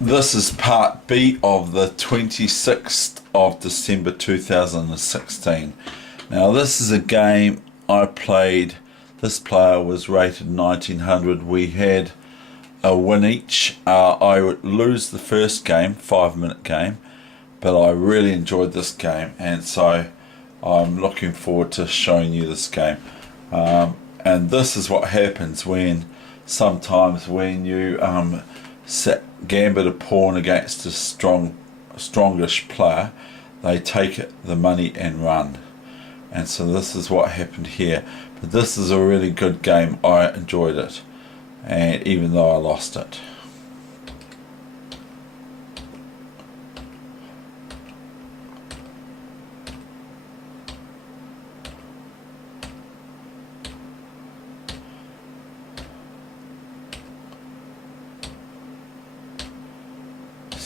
This is part B of the 26th of December 2016. Now this is a game I played. This player was rated 1900. We had a win each. I would lose the first game, 5-minute game, but I really enjoyed this game, and so I'm looking forward to showing you this game. And this is what happens when sometimes when you gambit a pawn against a strongish player, they take the money and run. And so this is what happened here. But this is a really good game. I enjoyed it, and even though I lost it.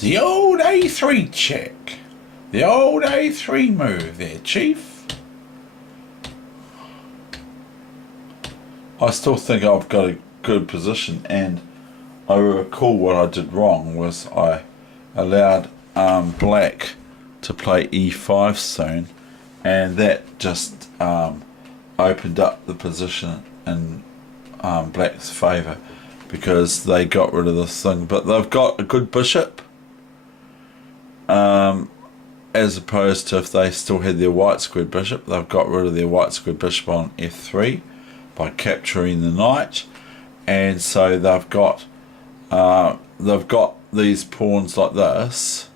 The old A3 check. The old A3 move there, Chief. I still think I've got a good position, and I recall what I did wrong was I allowed black to play E5 soon, and that just opened up the position in black's favour, because they got rid of this thing. But they've got a good bishop, as opposed to if they still had their white squared bishop. They've got rid of their white squared bishop on F3 by capturing the knight, and so they've got these pawns like this,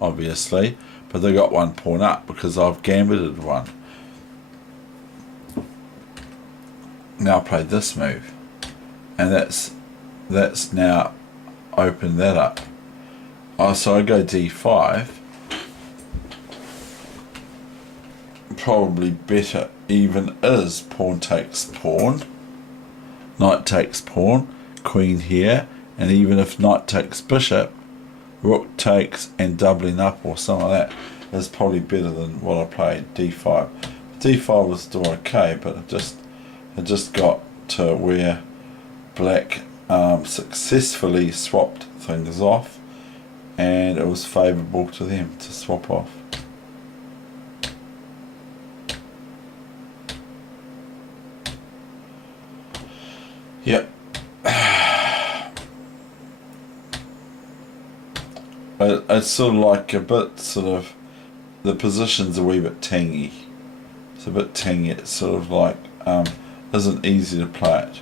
obviously, but they got one pawn up because I've gambited one. Now I played this move, and that's now opened that up. So I go D5. Probably better even is pawn takes pawn, knight takes pawn, queen here, and even if knight takes bishop, rook takes and doubling up or something like that is probably better than what I played, D5. D5 was still okay, but it just got to where black successfully swapped things off, and it was favourable to them to swap off. Yep. It's sort of like a bit the position's a wee bit tangy. It's a bit tangy. It's sort of like isn't easy to play it.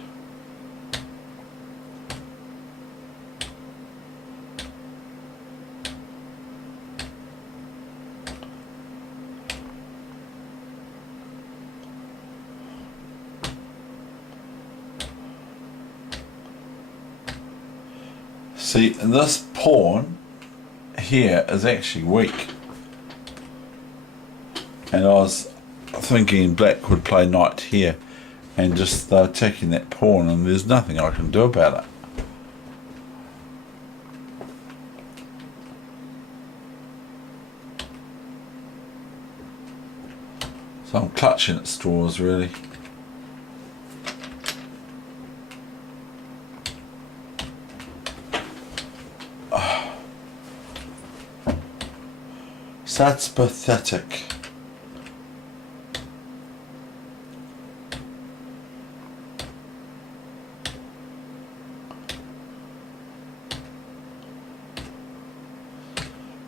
See, this pawn here is actually weak, and I was thinking black would play knight here and just start attacking that pawn, and there's nothing I can do about it. So I'm clutching at straws, really. That's pathetic.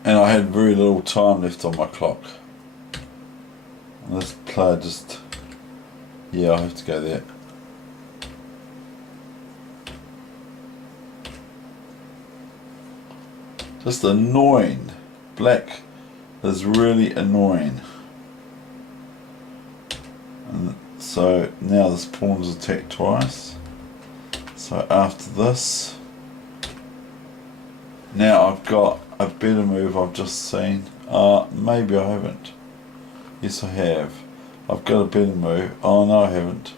And I had very little time left on my clock. And this player just... yeah, I have to go there. Just annoying. Black is really annoying. And so now this pawn's attacked twice. So after this, now I've got a better move I've just seen. Maybe I haven't. Yes, I have. I've got a better move. Oh no, I haven't.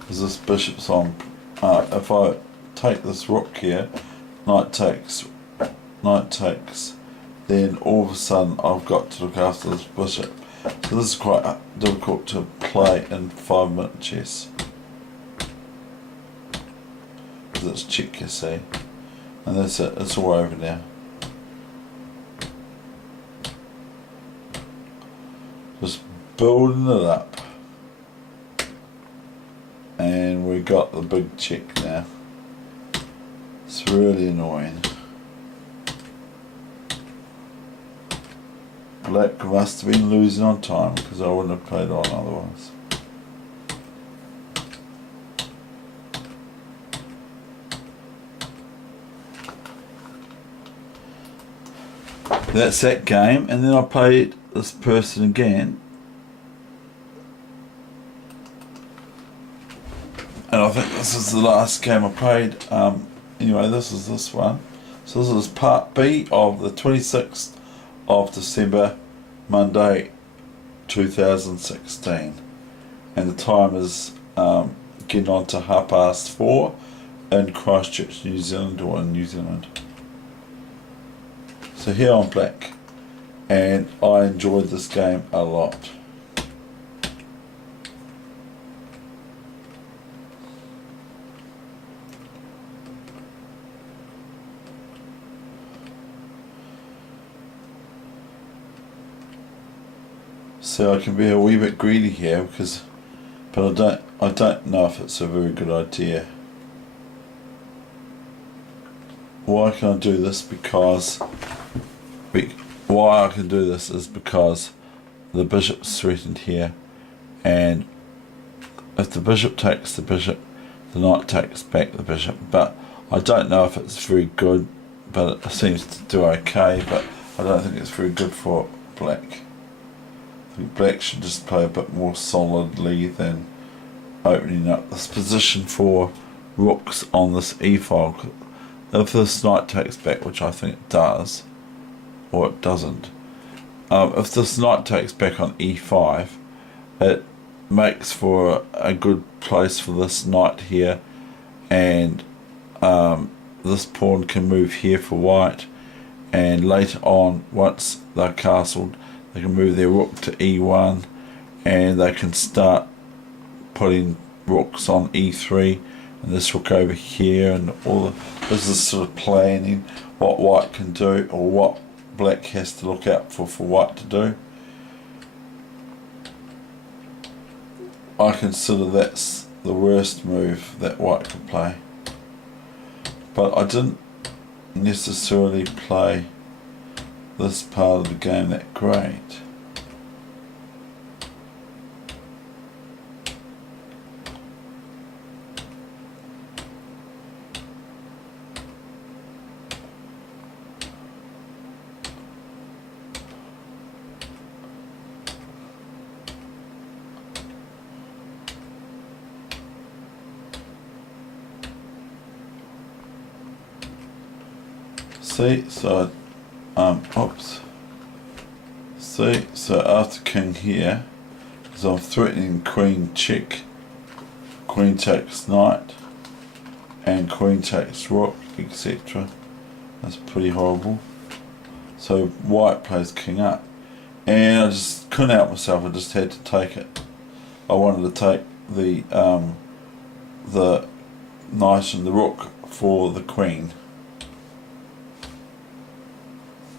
Because this bishop's on. If I take this rook here, knight takes, then all of a sudden I've got to look after this bishop. So this is quite difficult to play in 5-minute chess. Because it's check, you see. And that's it, it's all over now. Just building it up. And we got the big check now. It's really annoying. Black must have been losing on time because I wouldn't have played on otherwise. That's that game, and then I played this person again, and I think this is the last game I played. Anyway, this is this one. So this is part B of the 26th of December, Monday 2016, and the time is getting on to 4:30 in Christchurch, New Zealand, or in New Zealand. So here I'm black, and I enjoyed this game a lot. So I can be a wee bit greedy here but I don't know if it's a very good idea. Why can I do this? Why I can do this is because the bishop's threatened here, and if the bishop takes the bishop, the knight takes back the bishop. But I don't know if it's very good, but it seems to do okay, but I don't think it's very good for black. I think black should just play a bit more solidly than opening up this position for rooks on this e-file. If this knight takes back, which I think it does, or it doesn't, if this knight takes back on e5, it makes for a good place for this knight here, and this pawn can move here for white, and later on, once they're castled, they can move their rook to e1, and they can start putting rooks on e3, and this rook over here, and this is sort of planning what white can do, or what black has to look out for white to do. I consider that's the worst move that white could play, but I didn't necessarily play this part of the game that great. See, so so after king here, so I'm threatening queen check, queen takes knight, and queen takes rook, etc. That's pretty horrible. So white plays king up, and I just couldn't help myself. I just had to take it. I wanted to take the knight and the rook for the queen.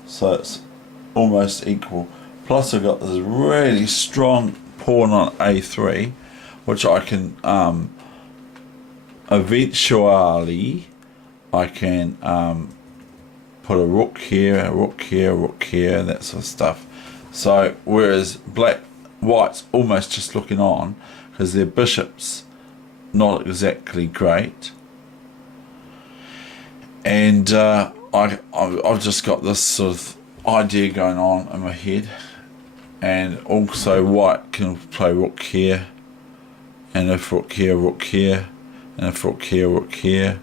So it's almost equal. Plus I've got this really strong pawn on a3, which I can eventually I can put a rook here, a rook here, a rook here, and that sort of stuff. So whereas white's almost just looking on because their bishop's not exactly great, and I've just got this sort of idea going on in my head, and also white can play rook here, and if rook here, rook here, and if rook here, rook here,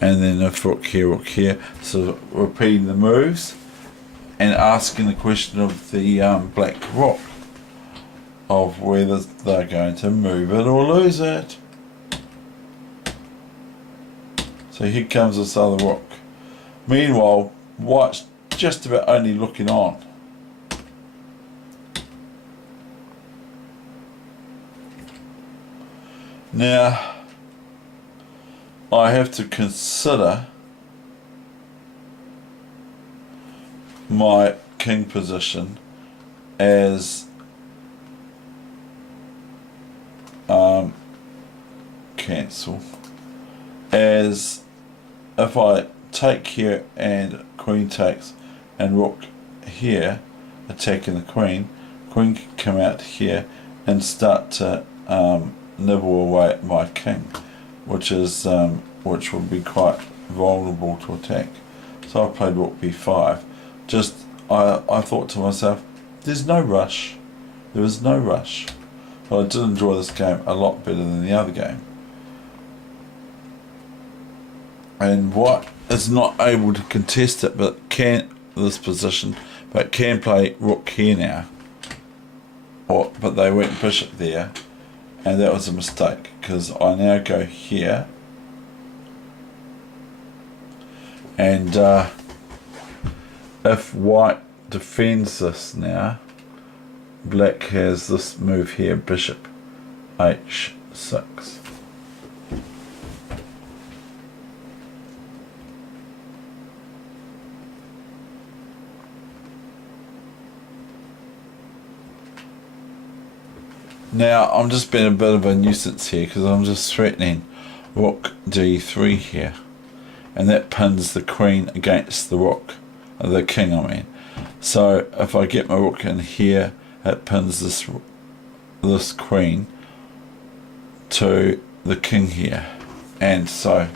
and then if rook here, so repeating the moves and asking the question of the black rook of whether they're going to move it or lose it. So here comes this other rook. Meanwhile, white's just about only looking on. Now, I have to consider my king position as cancel, as if I take here and queen takes and rook here attacking the queen can come out here and start to nibble away at my king, which would be quite vulnerable to attack. So I played rook b5. I thought to myself, there's no rush. There was no rush. But I did enjoy this game a lot better than the other game. And White is not able to contest it, but can this position, but can play rook here now. But they went bishop there, and that was a mistake because I now go here, and if White defends this now, Black has this move here, bishop h6. Now I'm just being a bit of a nuisance here because I'm just threatening rook d3 here, and that pins the queen against the rook, the king I mean. So if I get my rook in here, it pins this queen to the king here, and so,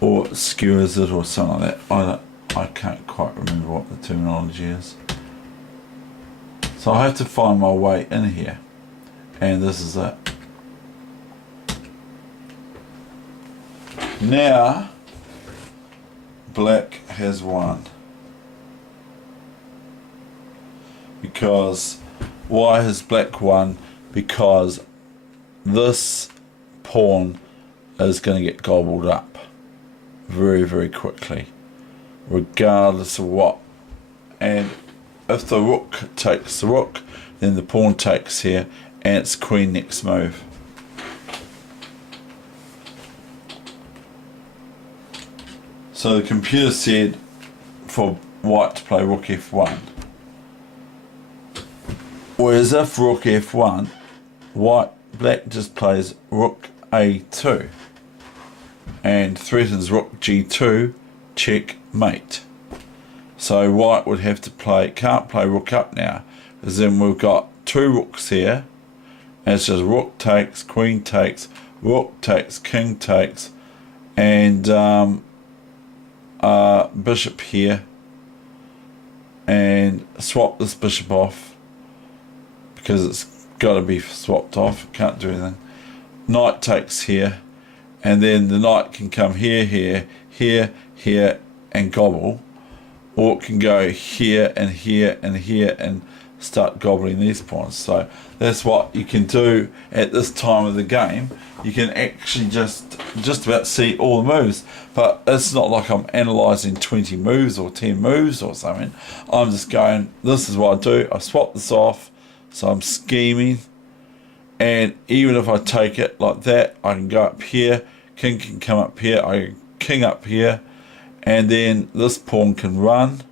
or skewers it or something like that. I can't quite remember what the terminology is. So I have to find my way in here, and this is it. Now Black has won, because why has Black won? Because this pawn is going to get gobbled up very, very quickly, regardless of what. And if the rook takes the rook, then the pawn takes here, and it's queen next move. So the computer said for White to play rook f1. Whereas if rook f1, Black just plays rook a2 and threatens rook g2, checkmate. So White would have to can't play rook up now, because then we've got two rooks here, and it's just rook takes, queen takes, rook takes, king takes, and bishop here, and swap this bishop off because it's got to be swapped off, can't do anything. Knight takes here, and then the knight can come here, here, here, here, and gobble. Or it can go here and here and here and start gobbling these pawns. So that's what you can do at this time of the game. You can actually just about see all the moves, but it's not like I'm analysing 20 moves or 10 moves or something. I'm just going, this is what I do. I swap this off, so I'm scheming, and even if I take it like that, I can go up here, king can come up here, I can king up here, and then this pawn can run.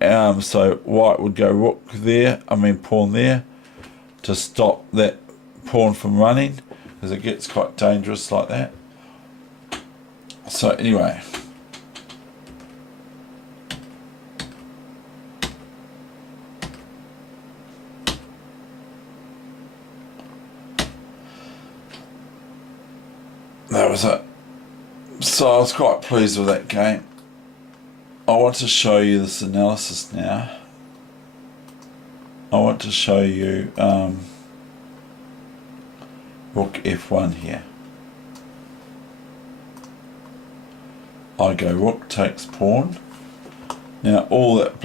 So White would go rook there, pawn there, to stop that pawn from running, because it gets quite dangerous like that. So anyway, that was it. So I was quite pleased with that game. I want to show you this analysis now. I want to show you rook f1 here. I go rook takes pawn. Now all that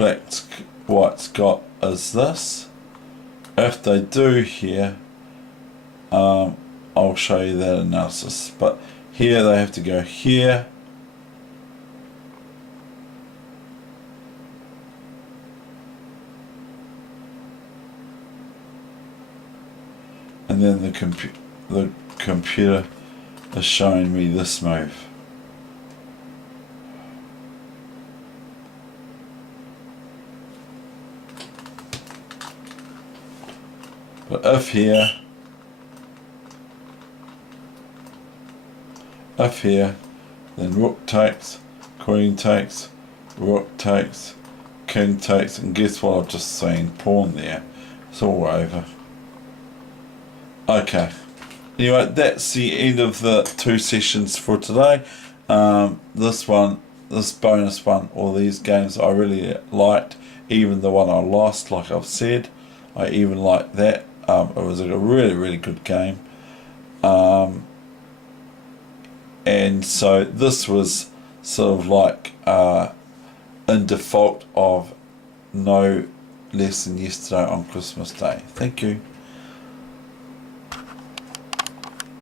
White's got is this. If they do here, I'll show you that analysis. But here they have to go here, and then the computer is showing me this move. But if here, then rook takes, queen takes, rook takes, king takes, and guess what I've just seen? Pawn there. It's all over. Okay. Anyway, that's the end of the 2 sessions for today. This bonus one, all these games I really liked. Even the one I lost, like I've said, I even liked that. It was a really, really good game. And so this was sort of like in default of no lesson yesterday on Christmas Day. Thank you.